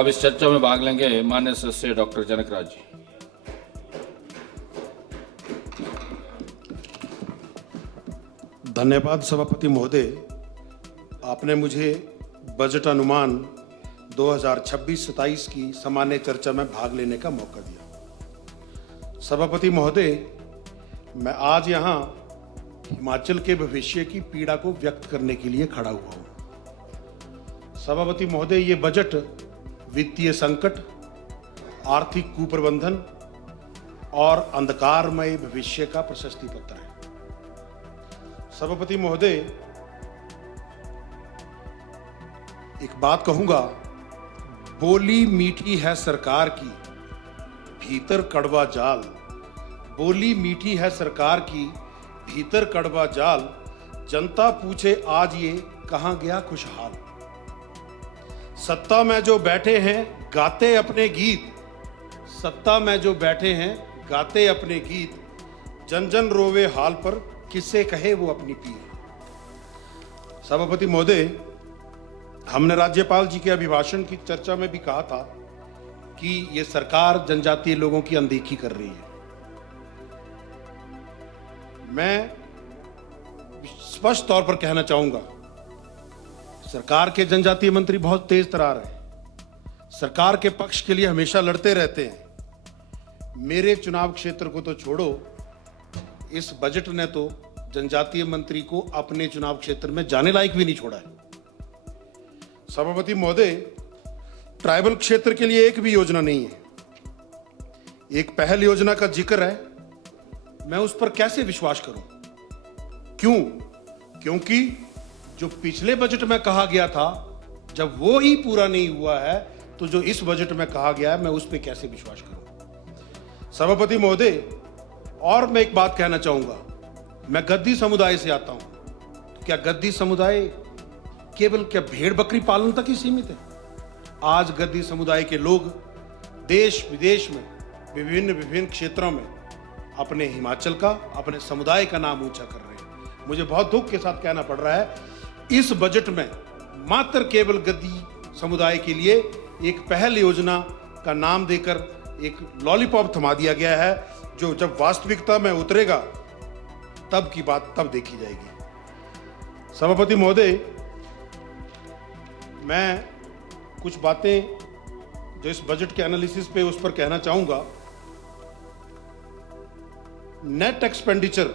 अब इस चर्चा में भाग लेंगे माननीय सदस्य डॉक्टर जनक राज जी। धन्यवाद सभापति महोदय, आपने मुझे बजट अनुमान 2026-27 की सामान्य चर्चा में भाग लेने का मौका दिया। सभापति महोदय, मैं आज यहाँ हिमाचल के भविष्य की पीड़ा को व्यक्त करने के लिए खड़ा हुआ हूँ। सभापति महोदय, ये बजट वित्तीय संकट, आर्थिक कुप्रबंधन और अंधकारमय भविष्य का प्रशस्ति पत्र है। सभापति महोदय, एक बात कहूंगा, बोली मीठी है सरकार की, भीतर कड़वा जाल। बोली मीठी है सरकार की, भीतर कड़वा जाल। जनता पूछे आज ये कहां गया खुशहाल। सत्ता में जो बैठे हैं गाते अपने गीत, सत्ता में जो बैठे हैं गाते अपने गीत। जन जन रोवे हाल पर, किससे कहे वो अपनी पीर। सभापति महोदय, हमने राज्यपाल जी के अभिभाषण की चर्चा में भी कहा था कि ये सरकार जनजातीय लोगों की अनदेखी कर रही है। मैं स्पष्ट तौर पर कहना चाहूंगा, सरकार के जनजातीय मंत्री बहुत तेज तरार हैं, सरकार के पक्ष के लिए हमेशा लड़ते रहते हैं। मेरे चुनाव क्षेत्र को तो छोड़ो, इस बजट ने तो जनजातीय मंत्री को अपने चुनाव क्षेत्र में जाने लायक भी नहीं छोड़ा है। सभापति महोदय, ट्राइबल क्षेत्र के लिए एक भी योजना नहीं है। एक पहल योजना का जिक्र है, मैं उस पर कैसे विश्वास करूं? क्यों? क्योंकि जो पिछले बजट में कहा गया था, जब वो ही पूरा नहीं हुआ है, तो जो इस बजट में कहा गया है, मैं उस पर कैसे विश्वास करूं? सभापति महोदय, और मैं एक बात कहना चाहूंगा, मैं गद्दी समुदाय से आता हूं, तो क्या गद्दी समुदाय केवल क्या भेड़ बकरी पालन तक ही सीमित है? आज गद्दी समुदाय के लोग देश विदेश में विभिन्न क्षेत्रों में अपने हिमाचल का, अपने समुदाय का नाम ऊंचा कर रहे हैं। मुझे बहुत दुख के साथ कहना पड़ रहा है, इस बजट में मात्र केवल गद्दी समुदाय के लिए एक पहल योजना का नाम देकर एक लॉलीपॉप थमा दिया गया है, जो जब वास्तविकता में उतरेगा तब की बात तब देखी जाएगी। सभापति महोदय, मैं कुछ बातें जो इस बजट के एनालिसिस पे उस पर कहना चाहूंगा। नेट एक्सपेंडिचर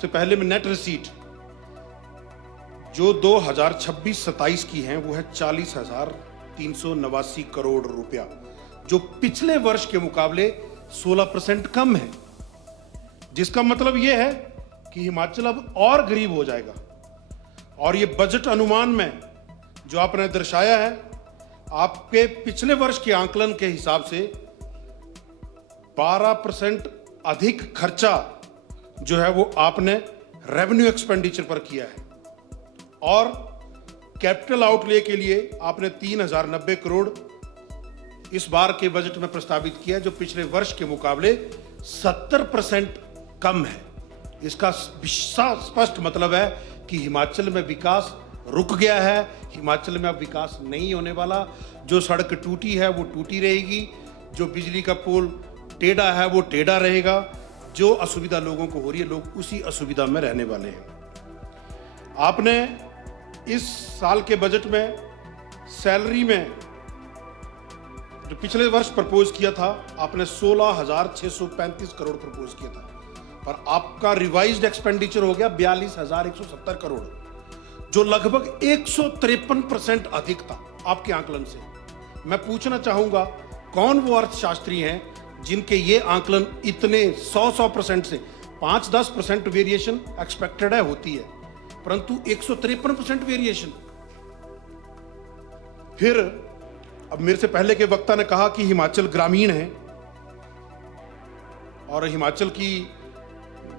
से पहले में नेट रिसीट जो 2026-27 की हैं वो है 40,389 करोड़ रुपया, जो पिछले वर्ष के मुकाबले 16% कम है। जिसका मतलब यह है कि हिमाचल अब और गरीब हो जाएगा। और ये बजट अनुमान में जो आपने दर्शाया है, आपके पिछले वर्ष के आंकलन के हिसाब से 12% अधिक खर्चा जो है वो आपने रेवेन्यू एक्सपेंडिचर पर किया है, और कैपिटल आउटले के लिए आपने 3,090 करोड़ इस बार के बजट में प्रस्तावित किया, जो पिछले वर्ष के मुकाबले 70% कम है। इसका स्पष्ट मतलब है कि हिमाचल में विकास रुक गया है, हिमाचल में अब विकास नहीं होने वाला। जो सड़क टूटी है वो टूटी रहेगी, जो बिजली का पोल टेढ़ा है वो टेढ़ा रहेगा, जो असुविधा लोगों को हो रही है लोग उसी असुविधा में रहने वाले हैं। आपने इस साल के बजट में सैलरी में जो पिछले वर्ष प्रपोज किया था, आपने 16,635 करोड़ प्रपोज किया था, पर आपका रिवाइज्ड एक्सपेंडिचर हो गया 42,170 करोड़, जो लगभग 153% अधिक था आपके आंकलन से। मैं पूछना चाहूंगा, कौन वो अर्थशास्त्री हैं जिनके ये आंकलन इतने 100% से 5-10% वेरिएशन एक्सपेक्टेड है, होती है, परंतु 153% वेरिएशन। फिर अब मेरे से पहले के वक्ता ने कहा कि हिमाचल ग्रामीण है और हिमाचल की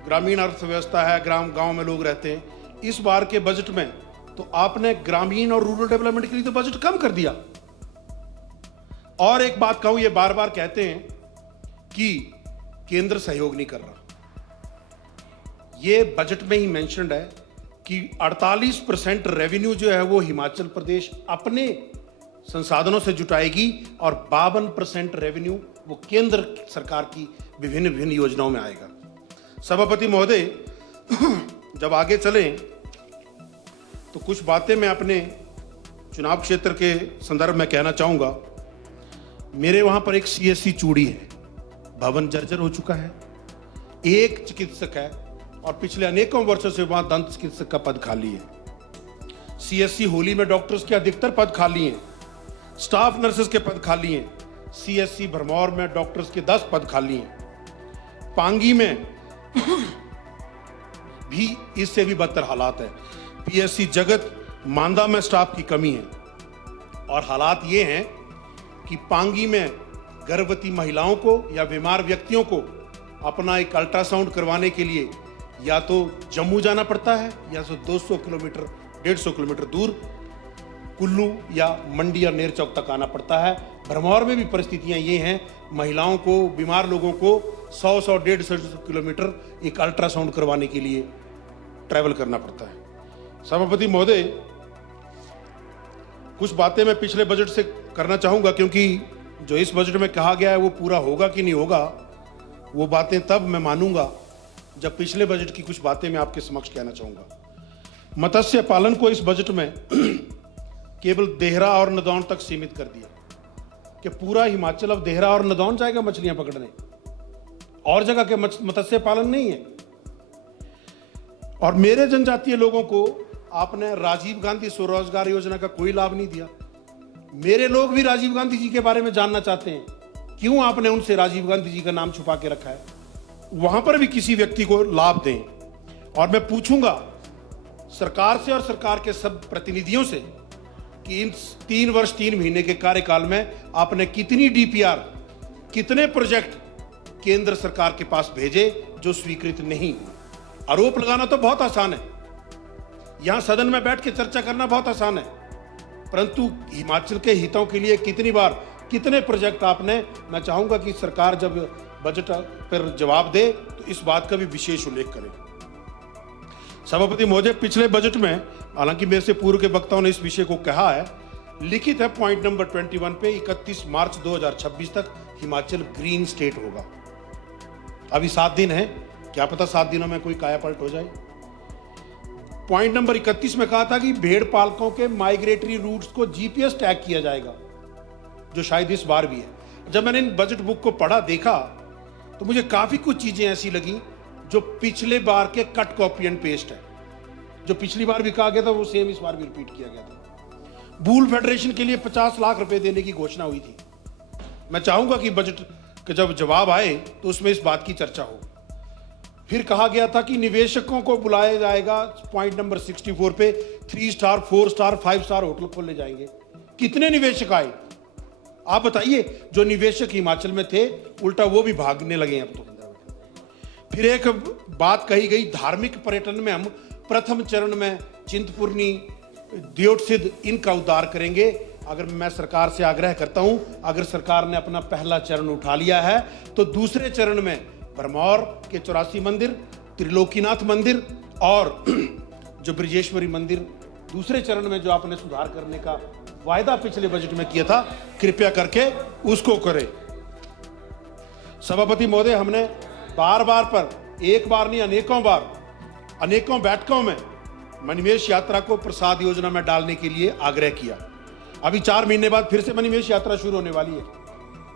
ग्रामीण अर्थव्यवस्था है, गांव में लोग रहते हैं। इस बार के बजट में तो आपने ग्रामीण और रूरल डेवलपमेंट के लिए तो बजट कम कर दिया। और एक बात कहूं, ये बार बार कहते हैं कि केंद्र सहयोग नहीं कर रहा। ये बजट में ही मेंशन्ड है कि 48% रेवेन्यू जो है वो हिमाचल प्रदेश अपने संसाधनों से जुटाएगी और 52% रेवेन्यू वो केंद्र सरकार की विभिन्न विभिन्न योजनाओं में आएगा। सभापति महोदय, जब आगे चलें तो कुछ बातें मैं अपने चुनाव क्षेत्र के संदर्भ में कहना चाहूंगा। मेरे वहां पर एक सीएससी चूड़ी है, भवन जर्जर हो चुका है, एक चिकित्सक है और पिछले अनेकों वर्षों से वहां दंत चिकित्सक का पद खाली है। सीएससी होली में डॉक्टर्स के अधिकतर पद खाली हैं, स्टाफ नर्सेस के पद खाली हैं। सीएससी भरमौर में डॉक्टर्स के 10 पद खाली हैं। पांगी में भी इससे भी बदतर हालात है। पीएससी जगत मांदा में स्टाफ की कमी है और हालात ये हैं कि पांगी में गर्भवती महिलाओं को या बीमार व्यक्तियों को अपना एक अल्ट्रासाउंड करवाने के लिए या तो जम्मू जाना पड़ता है या तो 200 किलोमीटर 150 किलोमीटर दूर कुल्लू या मंडी या नेरचौक तक आना पड़ता है। भरमौर में भी परिस्थितियां ये हैं, महिलाओं को, बीमार लोगों को 100-150 किलोमीटर एक अल्ट्रासाउंड करवाने के लिए ट्रैवल करना पड़ता है। सभापति महोदय, कुछ बातें मैं पिछले बजट से करना चाहूंगा क्योंकि जो इस बजट में कहा गया है वो पूरा होगा कि नहीं होगा वो बातें तब मैं मानूंगा जब पिछले बजट की कुछ बातें मैं आपके समक्ष कहना चाहूंगा। मत्स्य पालन को इस बजट में केवल देहरा और नदौन तक सीमित कर दिया कि पूरा हिमाचल अब देहरा और नदौन जाएगा मछलियां पकड़ने, और जगह के मत्स्य पालन नहीं है। और मेरे जनजातीय लोगों को आपने राजीव गांधी स्वरोजगार योजना का कोई लाभ नहीं दिया। मेरे लोग भी राजीव गांधी जी के बारे में जानना चाहते हैं, क्यों आपने उनसे राजीव गांधी जी का नाम छुपा के रखा है। वहां पर भी किसी व्यक्ति को लाभ दें। और मैं पूछूंगा सरकार से और सरकार के सब प्रतिनिधियों से कि इन 3 वर्ष 3 महीने के कार्यकाल में आपने कितनी डीपीआर, कितने प्रोजेक्ट केंद्र सरकार के पास भेजे जो स्वीकृत नहीं। आरोप लगाना तो बहुत आसान है, यहां सदन में बैठ के चर्चा करना बहुत आसान है, परंतु हिमाचल के हितों के लिए कितनी बार कितने प्रोजेक्ट आपने, मैं चाहूंगा कि सरकार जब बजट पर जवाब दे तो इस बात का भी विशेष उल्लेख करें। सभापति महोदय, पिछले बजट में, हालांकि मेरे से पूर्व के वक्ताओं ने इस विषय को कहा है, लिखित है पॉइंट नंबर 21 पे 31 मार्च 2026 तक हिमाचल ग्रीन स्टेट होगा। अभी 7 दिन है, क्या पता 7 दिनों में कोई कायापलट हो जाए। पॉइंट नंबर 31 में कहा था कि भेड़ पालकों के माइग्रेटरी रूट्स को जीपीएस टैग किया जाएगा, जो शायद इस बार भी है। जब मैंने इन बजट बुक को पढ़ा, देखा, तो मुझे काफी कुछ चीजें ऐसी लगी जो पिछले बार के कट कॉपी एंड पेस्ट है। जो पिछली बार भी कहा गया था वो सेम इस बार भी रिपीट किया गया था। बूल फेडरेशन के लिए 50 लाख रुपए देने की घोषणा हुई थी। मैं चाहूंगा कि बजट का जब जवाब आए तो उसमें इस बात की चर्चा हो। फिर कहा गया था कि निवेशकों को बुलाया जाएगा, पॉइंट नंबर 64 पे 3 स्टार 4 स्टार 5 स्टार होटल खोले जाएंगे। कितने निवेशक आए आप बताइए। जो निवेशक हिमाचल में थे उल्टा वो भी भागने लगे हैं अब तो। फिर एक बात कही गई, धार्मिक पर्यटन में हम प्रथम चरण में चिंतपूर्णी, दियोटसिद्ध इनका उद्धार करेंगे। अगर मैं सरकार से आग्रह करता हूं, अगर सरकार ने अपना पहला चरण उठा लिया है तो दूसरे चरण में भरमौर के 84 मंदिर, त्रिलोकीनाथ मंदिर और जो ब्रिजेश्वरी मंदिर, दूसरे चरण में जो आपने सुधार करने का वायदा पिछले बजट में किया था, कृपया करके उसको करें। सभापति महोदय, हमने बार बार पर, एक बार नहीं अनेकों बार, अनेकों बैठकों में मणिमेश यात्रा को प्रसाद योजना में डालने के लिए आग्रह किया। अभी 4 महीने बाद फिर से मणिमेश यात्रा शुरू होने वाली है।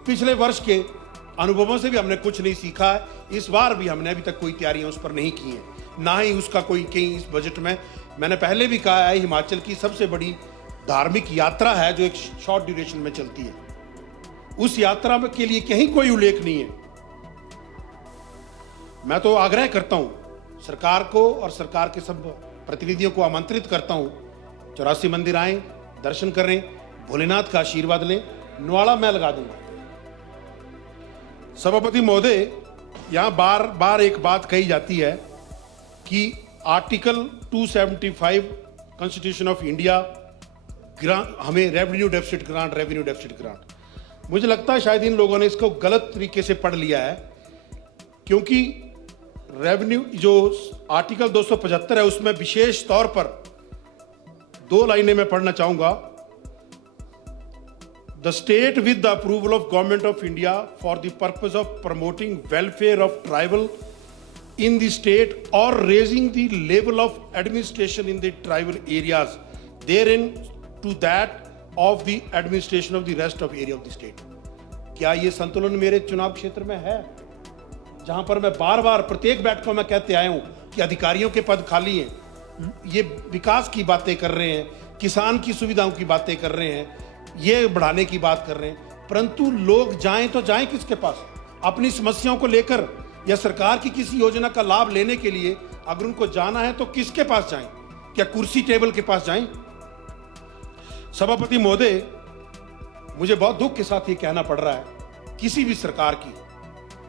पिछले वर्ष के अनुभवों से भी हमने कुछ नहीं सीखा है। इस बार भी हमने अभी तक कोई तैयारियां उस पर नहीं की हैं, ना ही उसका कोई कहीं इस बजट में। मैंने पहले भी कहा है, हिमाचल की सबसे बड़ी धार्मिक यात्रा है जो एक शॉर्ट ड्यूरेशन में चलती है। उस यात्रा के लिए कहीं कोई उल्लेख नहीं है। मैं तो आग्रह करता हूं सरकार को और सरकार के सब प्रतिनिधियों को आमंत्रित करता हूं, 84 मंदिर आए, दर्शन करें, भोलेनाथ का आशीर्वाद लें। नुआला मैं लगा दूंगा। सभापति महोदय, यहां बार बार एक बात कही जाती है कि आर्टिकल 275 कॉन्स्टिट्यूशन ऑफ इंडिया हमें रेवेन्यू डेफिसिट ग्रांट। मुझे लगता है शायद इन लोगों ने इसको गलत तरीके से पढ़ लिया है, क्योंकि रेवेन्यू जो आर्टिकल 275 है उसमें विशेष तौर पर 2 लाइनें मैं पढ़ना चाहूंगा। The state, with the approval of Government of India, for the purpose of promoting welfare of tribal in the state or raising the level of administration in the tribal areas, therein to that of the administration of the rest of area of the state. क्या ये संतुलन मेरे चुनाव क्षेत्र में है, जहां पर मैं बार बार प्रत्येक बैठकों में कहते आया हूं कि अधिकारियों के पद खाली हैं, ये विकास की बातें कर रहे हैं, किसान की सुविधाओं की बातें कर रहे हैं, ये बढ़ाने की बात कर रहे हैं, परंतु लोग जाएं तो जाएं किसके पास? अपनी समस्याओं को लेकर या सरकार की किसी योजना का लाभ लेने के लिए अगर उनको जाना है तो किसके पास जाएं? क्या कुर्सी टेबल के पास जाएं? सभापति महोदय, मुझे बहुत दुख के साथ ये कहना पड़ रहा है, किसी भी सरकार की,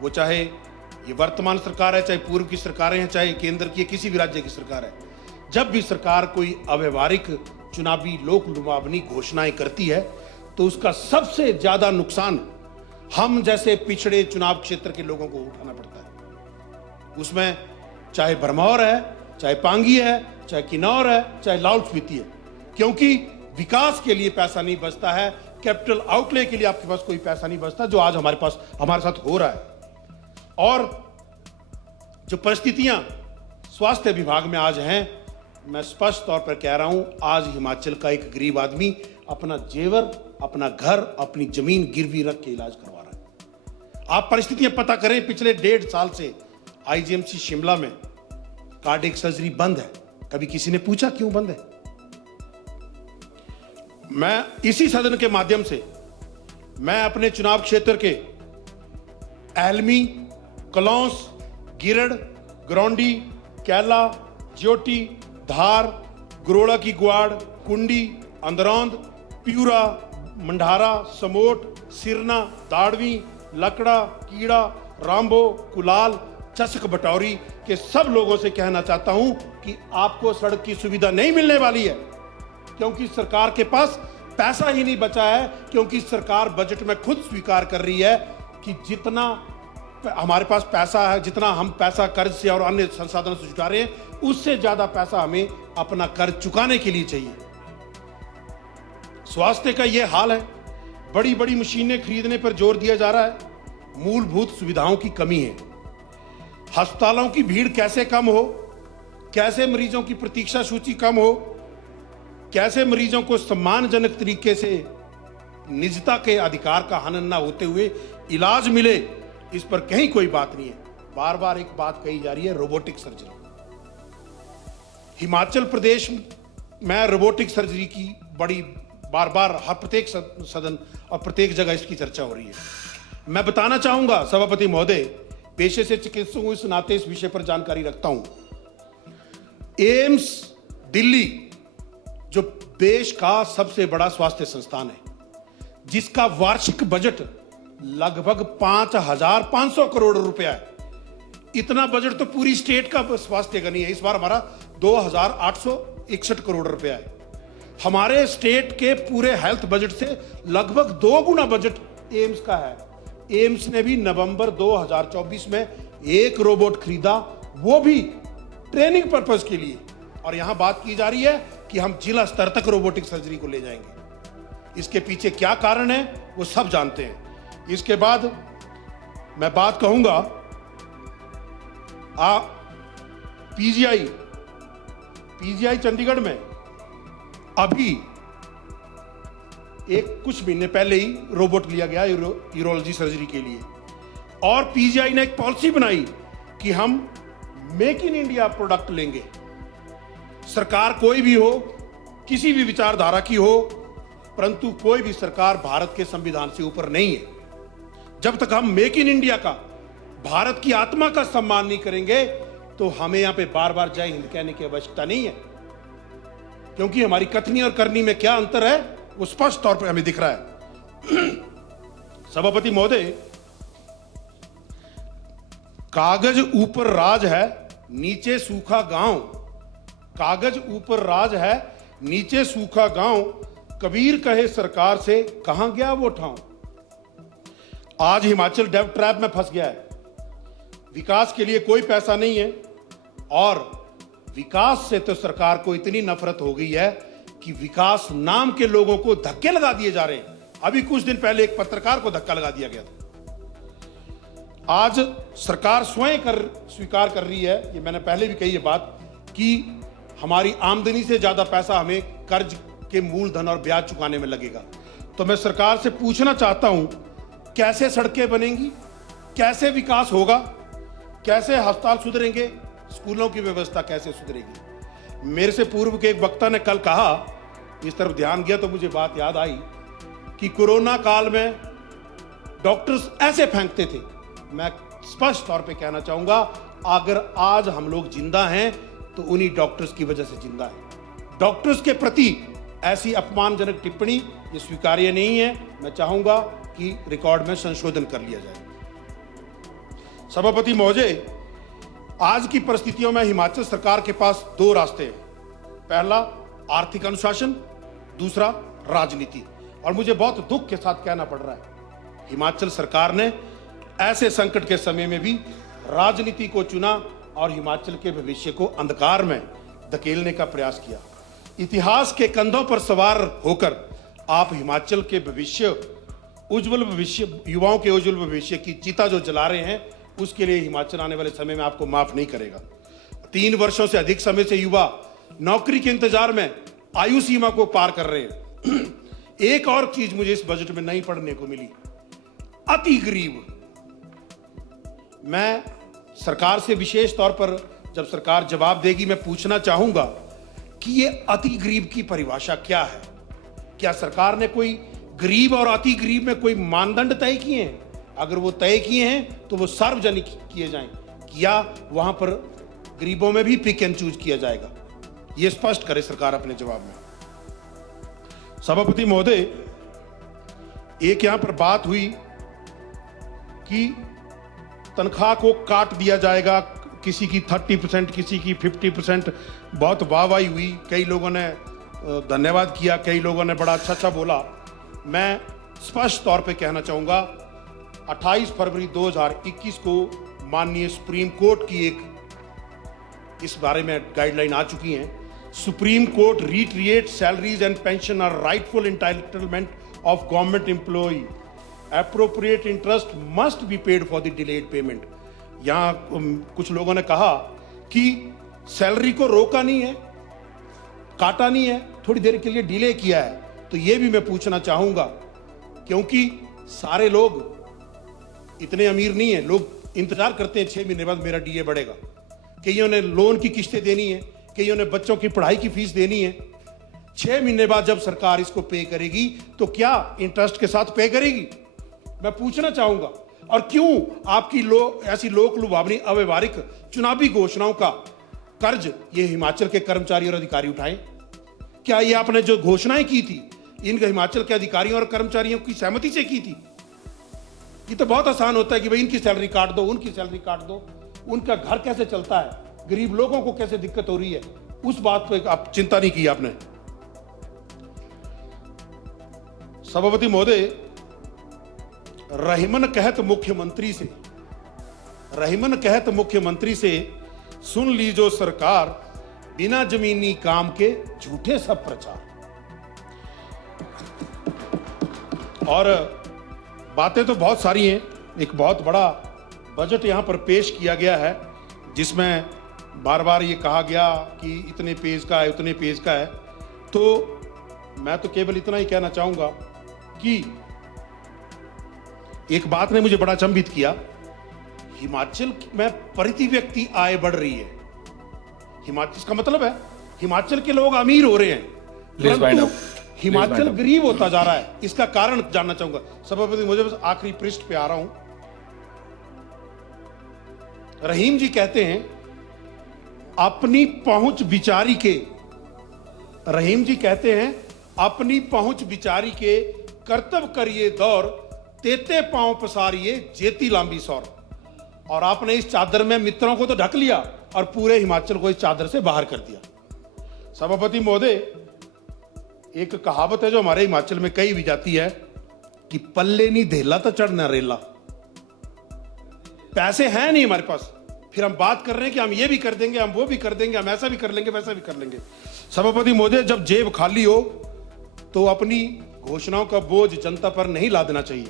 वो चाहे ये वर्तमान सरकार है, चाहे पूर्व की सरकारें हैं, चाहे केंद्र की किसी भी राज्य की सरकार है, जब भी सरकार कोई अव्यवहारिक चुनावी लोक लुभावनी घोषणाएं करती है तो उसका सबसे ज्यादा नुकसान हम जैसे पिछड़े चुनाव क्षेत्र के लोगों को उठाना पड़ता है। उसमें चाहे भरमौर है, चाहे पांगी है, चाहे किन्नौर है, चाहे लाहौल स्पीति है, क्योंकि विकास के लिए पैसा नहीं बचता है, कैपिटल आउटले के लिए आपके पास कोई पैसा नहीं बचता, जो आज हमारे साथ हो रहा है। और जो परिस्थितियां स्वास्थ्य विभाग में आज हैं, मैं स्पष्ट तौर पर कह रहा हूं, आज हिमाचल का एक गरीब आदमी अपना जेवर, अपना घर, अपनी जमीन गिरवी रख के इलाज करवा रहा है। आप परिस्थितियां पता करें, पिछले 1.5 साल से आईजीएमसी शिमला में कार्डियक सर्जरी बंद है। कभी किसी ने पूछा क्यों बंद है? मैं इसी सदन के माध्यम से मैं अपने चुनाव क्षेत्र के एलमी, कलौंस, गिरड़, ग्रौंडी, कैला, ज्योटी, धार, गरोड़ा की गुआड़, कुंडी, अंदरौंद, प्यूरा, मंडारा, समोट, सिरना, दाड़वी, लकड़ा, कीड़ा, रामबो, कुलाल, चसक बटौरी के सब लोगों से कहना चाहता हूं कि आपको सड़क की सुविधा नहीं मिलने वाली है, क्योंकि सरकार के पास पैसा ही नहीं बचा है, क्योंकि सरकार बजट में खुद स्वीकार कर रही है कि जितना हमारे पास पैसा है, जितना हम पैसा कर्ज से और अन्य संसाधनों से जुटा रहे हैं, उससे ज्यादा पैसा हमें अपना कर्ज चुकाने के लिए चाहिए। स्वास्थ्य का यह हाल है, बड़ी बड़ी मशीनें खरीदने पर जोर दिया जा रहा है, मूलभूत सुविधाओं की कमी है। अस्पतालों की भीड़ कैसे कम हो, कैसे मरीजों की प्रतीक्षा सूची कम हो, कैसे मरीजों को सम्मानजनक तरीके से निजता के अधिकार का हनन न होते हुए इलाज मिले, इस पर कहीं कोई बात नहीं है। बार बार एक बात कही जा रही है, रोबोटिक सर्जरी। हिमाचल प्रदेश में रोबोटिक सर्जरी की बड़ी बार बार हर प्रत्येक सदन और प्रत्येक जगह इसकी चर्चा हो रही है। मैं बताना चाहूंगा सभापति महोदय, पेशे से चिकित्सक हूं, इस नाते इस विषय पर जानकारी रखता हूं। एम्स दिल्ली जो देश का सबसे बड़ा स्वास्थ्य संस्थान है, जिसका वार्षिक बजट लगभग 5,500 करोड़ रुपया है, इतना बजट तो पूरी स्टेट का स्वास्थ्य का नहीं है। इस बार हमारा 2,861 करोड़ रुपया है। हमारे स्टेट के पूरे हेल्थ बजट से लगभग 2 गुना बजट एम्स का है। एम्स ने भी नवंबर 2024 में एक रोबोट खरीदा, वो भी ट्रेनिंग पर्पस के लिए, और यहां बात की जा रही है कि हम जिला स्तर तक रोबोटिक सर्जरी को ले जाएंगे। इसके पीछे क्या कारण है वो सब जानते हैं। इसके बाद मैं बात कहूंगा, पीजीआई चंडीगढ़ में अभी कुछ महीने पहले ही रोबोट लिया गया यूरोलॉजी सर्जरी के लिए, और पीजीआई ने एक पॉलिसी बनाई कि हम मेक इन इंडिया प्रोडक्ट लेंगे। सरकार कोई भी हो, किसी भी विचारधारा की हो, परंतु कोई भी सरकार भारत के संविधान से ऊपर नहीं है। जब तक हम मेक इन इंडिया का, भारत की आत्मा का सम्मान नहीं करेंगे, तो हमें यहां पे बार बार जय हिंद कहने की आवश्यकता नहीं है, क्योंकि हमारी कथनी और करनी में क्या अंतर है वो स्पष्ट तौर पर हमें दिख रहा है। सभापति महोदय, कागज ऊपर राज है, नीचे सूखा गांव। कागज ऊपर राज है, नीचे सूखा गांव। कबीर कहे सरकार से, कहां गया वो ठाव। आज हिमाचल डेब्ट ट्रैप में फंस गया है। विकास के लिए कोई पैसा नहीं है, और विकास से तो सरकार को इतनी नफरत हो गई है कि विकास नाम के लोगों को धक्के लगा दिए जा रहे हैं। अभी कुछ दिन पहले एक पत्रकार को धक्का लगा दिया गया था। आज सरकार स्वयं स्वीकार कर रही है, ये मैंने पहले भी कही ये बात, कि हमारी आमदनी से ज्यादा पैसा हमें कर्ज के मूलधन और ब्याज चुकाने में लगेगा। तो मैं सरकार से पूछना चाहता हूं, कैसे सड़कें बनेंगी, कैसे विकास होगा, कैसे अस्पताल सुधरेंगे, स्कूलों की व्यवस्था कैसे सुधरेगी। मेरे से पूर्व के एक वक्ता ने कल कहा, इस तरफ ध्यान गया तो मुझे बात याद आई कि कोरोना काल में डॉक्टर्स ऐसे फेंकते थे। मैं स्पष्ट तौर पे कहना चाहूंगा, अगर आज हम लोग जिंदा हैं तो उन्हीं डॉक्टर्स की वजह से जिंदा है। डॉक्टर्स के प्रति ऐसी अपमानजनक टिप्पणी ये स्वीकार्य नहीं है। मैं चाहूंगा कि रिकॉर्ड में संशोधन कर लिया जाए। सभापति महोदय, आज की परिस्थितियों में हिमाचल सरकार के पास दो रास्ते हैं। पहला आर्थिक अनुशासन, दूसरा राजनीति। और मुझे बहुत दुख के साथ कहना पड़ रहा है, हिमाचल सरकार ने ऐसे संकट के समय में भी राजनीति को चुना और हिमाचल के भविष्य को अंधकार में धकेलने का प्रयास किया। इतिहास के कंधों पर सवार होकर आप हिमाचल के भविष्य, उज्जवल भविष्य, युवाओं के उज्जवल भविष्य की चिता जो जला रहे हैं, उसके लिए हिमाचल आने वाले समय में आपको माफ नहीं करेगा। 3 वर्षों से अधिक समय से युवा नौकरी के इंतजार में आयु सीमा को पार कर रहे हैं। एक और चीज मुझे इस बजट में नहीं पढ़ने को मिली, अति गरीब। मैं सरकार से विशेष तौर पर जब सरकार जवाब देगी, मैं पूछना चाहूंगा कि ये अति गरीब की परिभाषा क्या है। क्या सरकार ने कोई गरीब और अति गरीब में कोई मानदंड तय किए हैं? अगर वो तय किए हैं तो वो सार्वजनिक किए जाएं, या वहां पर गरीबों में भी पिक एंड चूज किया जाएगा? ये स्पष्ट करे सरकार अपने जवाब में। सभापति महोदय, एक यहां पर बात हुई कि तनख्वाह को काट दिया जाएगा, किसी की 30%, किसी की 50%। बहुत वाहवाही हुई, कई लोगों ने धन्यवाद किया, कई लोगों ने बड़ा अच्छा बोला। मैं स्पष्ट तौर पे कहना चाहूंगा, 28 फरवरी 2021 को माननीय सुप्रीम कोर्ट की एक इस बारे में गाइडलाइन आ चुकी है। Supreme court reiterates salaries and pension are rightful entitlement of government employee. Appropriate interest must be paid for the delayed payment. यहाँ कुछ लोगों ने कहा कि सैलरी को रोका नहीं है, काटा नहीं है, थोड़ी देर के लिए डिले किया है। तो ये भी मैं पूछना चाहूंगा, क्योंकि सारे लोग इतने अमीर नहीं है, लोग इंतजार करते हैं 6 महीने बाद मेरा डीए बढ़ेगा। कईयों ने लोन की किस्तें देनी है, कईयों ने बच्चों की पढ़ाई की फीस देनी है। 6 महीने बाद जब सरकार इसको पे करेगी तो क्या इंटरेस्ट के साथ पे करेगी? मैं पूछना चाहूंगा। और क्यों आपकी ऐसी लोक लुभावनी अव्यवहारिक चुनावी घोषणाओं का कर्ज ये हिमाचल के कर्मचारी और अधिकारी उठाएं? क्या ये आपने जो घोषणाएं की थी इन हिमाचल के अधिकारियों और कर्मचारियों की सहमति से की थी? ये तो बहुत आसान होता है कि भाई इनकी सैलरी काट दो, उनकी सैलरी काट दो। उनका घर कैसे चलता है, गरीब लोगों को कैसे दिक्कत हो रही है, उस बात पे आप चिंता नहीं की आपने। सभापति महोदय, रहीमन कहत मुख्यमंत्री से सुन लीजो सरकार, बिना जमीनी काम के झूठे सब प्रचार। और बातें तो बहुत सारी हैं। एक बहुत बड़ा बजट यहां पर पेश किया गया है, जिसमें बार बार ये कहा गया कि इतने पेज का है, उतने पेज का है। तो मैं तो केवल इतना ही कहना चाहूंगा कि एक बात ने मुझे बड़ा अचंभित किया, हिमाचल में प्रति व्यक्ति आय बढ़ रही है। हिमाचल, इसका मतलब है हिमाचल के लोग अमीर हो रहे हैं, परंतु हिमाचल गरीब होता जा रहा है। इसका कारण जानना चाहूंगा। सभापति, मुझे बस आखिरी पृष्ठ पे आ रहा हूं। रहीम जी कहते हैं, अपनी पहुंच बिचारी के, रहीम जी कहते हैं, अपनी पहुंच बिचारी के कर्तव्य करिए दौर, तेते पांव पसारिए जेती लांबी सौर। और आपने इस चादर में मित्रों को तो ढक लिया और पूरे हिमाचल को इस चादर से बाहर कर दिया। सभापति महोदय, एक कहावत है जो हमारे हिमाचल में कही भी जाती है कि पल्ले नहीं धेला तो चढ़ना रेला। पैसे हैं नहीं हमारे पास, फिर हम बात कर रहे हैं कि हम ये भी कर देंगे, हम वो भी कर देंगे, हम ऐसा भी कर लेंगे, वैसा भी कर लेंगे। सभापति महोदय, जब जेब खाली हो तो अपनी घोषणाओं का बोझ जनता पर नहीं लादना चाहिए।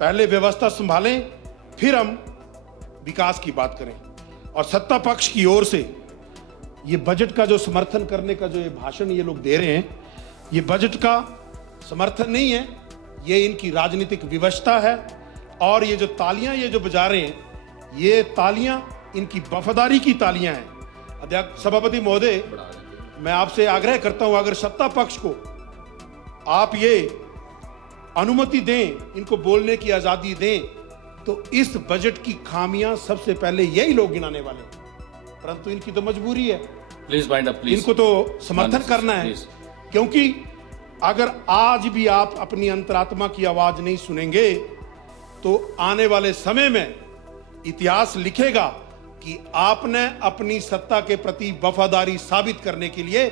पहले व्यवस्था संभालें, फिर हम विकास की बात करें। और सत्ता पक्ष की ओर से ये बजट का जो समर्थन करने का जो ये भाषण ये लोग दे रहे हैं, ये बजट का समर्थन नहीं है, ये इनकी राजनीतिक विवशता है। और ये जो तालियां ये जो बजा रहे हैं, ये तालियां इनकी वफादारी की तालियां हैं। अध्यक्ष सभापति महोदय, मैं आपसे आग्रह करता हूं, अगर सत्ता पक्ष को आप ये अनुमति दें, इनको बोलने की आजादी दें, तो इस बजट की खामियां सबसे पहले यही लोग गिनाने वाले हैं। परंतु इनकी तो मजबूरी है, प्लीज बाइंड अप, प्लीज। इनको तो समर्थन करना है, क्योंकि अगर आज भी आप अपनी अंतरात्मा की आवाज नहीं सुनेंगे तो आने वाले समय में इतिहास लिखेगा कि आपने अपनी सत्ता के प्रति वफादारी साबित करने के लिए